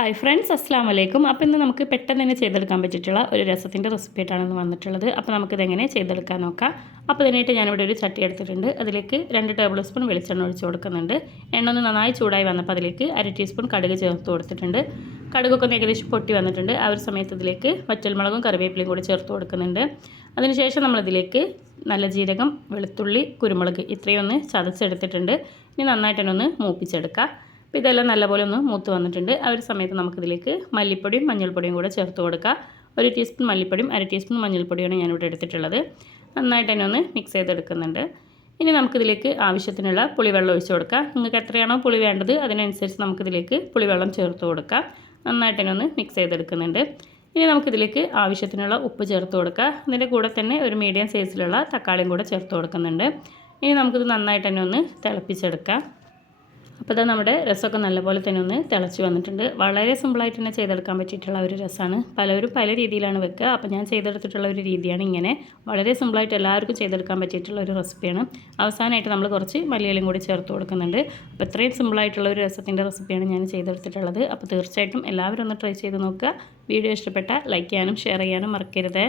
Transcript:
Hi friends, അസ്സാം വലൈക്കും. അപ്പോൾ ഇന്ന് നമുക്ക് പെട്ടെന്ന് തന്നെ ചെയ്തെടുക്കാൻ പറ്റിയിട്ടുള്ള ഒരു രസത്തിൻ്റെ റെസിപ്പി ആയിട്ടാണ് ഇന്ന് വന്നിട്ടുള്ളത്. അപ്പോൾ നമുക്കിതെങ്ങനെ ചെയ്തെടുക്കാൻ നോക്കാം. അപ്പോൾ ഇതിനായിട്ട് ഞാനിവിടെ ഒരു ചട്ടി എടുത്തിട്ടുണ്ട്. അതിലേക്ക് 2 ടേബിൾ സ്പൂൺ വെളിച്ചെണ്ണ ഒഴിച്ച് കൊടുക്കുന്നുണ്ട്. എണ്ണ ഒന്ന് നന്നായി ചൂടായി വന്നപ്പോൾ അതിലേക്ക് 1/2 ടീസ്പൂൺ കടുക് ചേർത്ത് കൊടുത്തിട്ടുണ്ട്. കടുകൊക്കെ ഒന്ന് ഏകദേശം പൊട്ടി വന്നിട്ടുണ്ട്. ആ ഒരു സമയത്ത് ഇതിലേക്ക് വറ്റൽമുളകും കറിവേപ്പിലയും കൂടി ചേർത്ത് കൊടുക്കുന്നുണ്ട്. അതിനുശേഷം നമ്മളിതിലേക്ക് നല്ല ജീരകം, വെളുത്തുള്ളി, കുരുമുളക് ഇത്രയും ഒന്ന് ചതച്ചെടുത്തിട്ടുണ്ട്. ഇനി നന്നായിട്ട് തന്നെ ഒന്ന് മൂപ്പിച്ചെടുക്കുക. അപ്പോൾ ഇതെല്ലാം നല്ലപോലെ ഒന്ന് മൂത്ത് വന്നിട്ടുണ്ട്. ആ ഒരു സമയത്ത് നമുക്കിതിലേക്ക് മല്ലിപ്പൊടിയും മഞ്ഞൾപ്പൊടിയും കൂടെ ചേർത്ത് കൊടുക്കുക. 1 ടീസ്പൂൺ മല്ലിപ്പൊടിയും 1/2 ടീസ്പൂൺ മഞ്ഞൾപ്പൊടിയാണ് ഞാനിവിടെ എടുത്തിട്ടുള്ളത്. നന്നായിട്ട് തന്നെ ഒന്ന് മിക്സ് ചെയ്തെടുക്കുന്നുണ്ട്. ഇനി നമുക്കിതിലേക്ക് ആവശ്യത്തിനുള്ള പുളിവെള്ളം ഒഴിച്ച് കൊടുക്കാം. നിങ്ങൾക്ക് എത്രയാണോ പുളി വേണ്ടത് അതിനനുസരിച്ച് നമുക്കിതിലേക്ക് പുളിവെള്ളം ചേർത്ത് കൊടുക്കാം. നന്നായിട്ട് തന്നെ ഒന്ന് മിക്സ് ചെയ്തെടുക്കുന്നുണ്ട്. ഇനി നമുക്കിതിലേക്ക് ആവശ്യത്തിനുള്ള ഉപ്പ് ചേർത്ത് കൊടുക്കുക. അതിൻ്റെ കൂടെ തന്നെ ഒരു മീഡിയം സൈസിലുള്ള തക്കാളിയും കൂടെ ചേർത്ത് കൊടുക്കുന്നുണ്ട്. ഇനി നമുക്കിത് നന്നായിട്ട് തന്നെ ഒന്ന് തിളപ്പിച്ചെടുക്കാം. അപ്പോൾ ഇതാ നമ്മുടെ രസമൊക്കെ നല്ലപോലെ തന്നെ ഒന്ന് തിളച്ച് വന്നിട്ടുണ്ട്. വളരെ സിമ്പിളായിട്ട് തന്നെ ചെയ്തെടുക്കാൻ പറ്റിയിട്ടുള്ള ഒരു രസമാണ്. പലരും പല രീതിയിലാണ് വെക്കുക. അപ്പോൾ ഞാൻ ചെയ്തെടുത്തിട്ടുള്ള ഒരു രീതിയാണ് ഇങ്ങനെ. വളരെ സിമ്പിളായിട്ട് എല്ലാവർക്കും ചെയ്തെടുക്കാൻ പറ്റിയിട്ടുള്ള ഒരു റെസിപ്പിയാണ്. അവസാനമായിട്ട് നമ്മൾ കുറച്ച് മല്ലിയിലയും കൂടി ചേർത്ത് കൊടുക്കുന്നുണ്ട്. അപ്പോൾ ഇത്രയും സിമ്പിളായിട്ടുള്ള ഒരു രസത്തിൻ്റെ റെസിപ്പിയാണ് ഞാൻ ചെയ്തെടുത്തിട്ടുള്ളത്. അപ്പോൾ തീർച്ചയായിട്ടും എല്ലാവരും ഒന്ന് ട്രൈ ചെയ്ത് നോക്കുക. വീഡിയോ ഇഷ്ടപ്പെട്ടാൽ ലൈക്ക് ചെയ്യാനും ഷെയർ ചെയ്യാനും മറക്കരുത്.